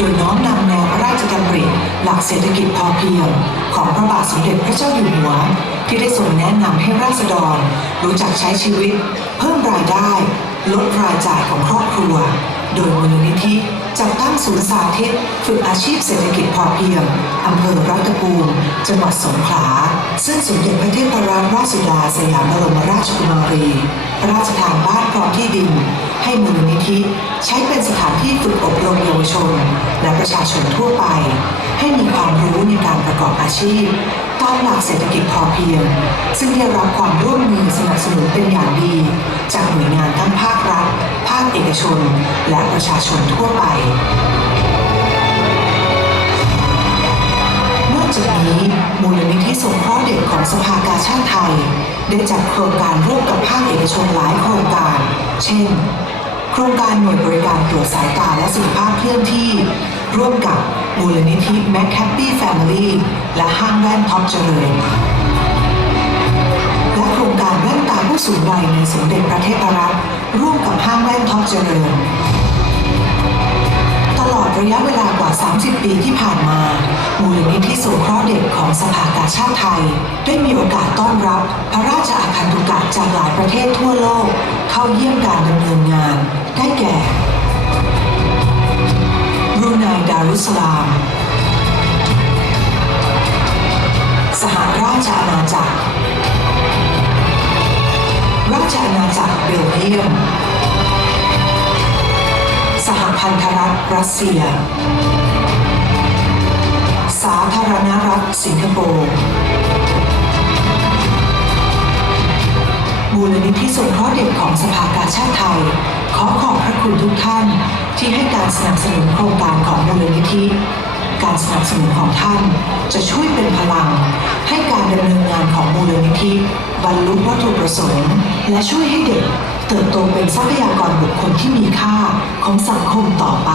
โดยน้อมนำแนวพระราชดำริหลักเศรษฐกิจพอเพียง ของพระบาทสมเด็จพระเจ้าอยู่หัว ที่ได้ทรงแนะนำให้ราษฎร รู้จักใช้ชีวิต เพิ่มรายได้ ลดรายจ่ายของครอบครัว โดยมูลนิธิจัดตั้งศูนย์สาธิตฝึกอาชีพเศรษฐกิจพอเพียงอำเภอรัตภูมิจังหวัดสงขลา ซึ่งสมเด็จพระเทพรัตนราชสุดาสยามบรมราชกุมารีพระราชทานบ้านพร้อมที่ดิน ให้มูลนิธิใช้เป็นสถานที่ฝึกอบรมเยาวชน และประชาชนทั่วไป ให้มีความรู้ในการประกอบอาชีพตามหลักเศรษฐกิจพอเพียง ซึ่งได้รับความร่วมมือสนับสนุนเป็นอย่างดี จากหน่วยงานทั้งภาครัฐ ภาคเอกชน และประชาชนทั่วไปนอกจากนี้มูลนิธิสงเคราะห์เด็กของสภากาชาติไทย ได้จัดโครงการร่วมกับภาคเอกชนหลายโครงการ เช่น โครงการหน่วยบริการตรวจสายตาและสุขภาพเคลื่อนที่ ร่วมกับมูลนิธิ Mac Happy Family และห้างแว่นท็อปเจริญและโครงการแว่นตาผู้สูงวัยในสมเด็จพระเทพรัตน์ร่วมกับห้างแว่นท็อปเจริญตลอดระยะเวลากว่า 30 ปีที่ผ่านมา มูลนิธิสงเคราะห์เด็กของสภากาชาติไทย ได้มีโอกาสต้อนรับ พระราชอาคันตุกะจากหลายประเทศทั่วโลก เข้าเยี่ยมการดำารุสลาม สหราชอาณาจักร ราชอาณาจักรเบลเยียม สหพันธรัฐรัสเซีย สาธารณรัฐสิงคโปร์มูลนิธิสงเคราะห์เด็กของสภากาชาติไทย ขอขอบพระคุณทุกท่านที่ให้การสนับสนุนโครง การของมูลนิธิการสนับสนุนของท่านจะช่วยเป็นพลัง ให้การดำเนินงานของมูลนิธิบรรลุวัตถุประสงค์ และช่วยให้เด็กเติบโตเป็นทรัพยากรบุคคลที่มีค่าของสังคมต่อไป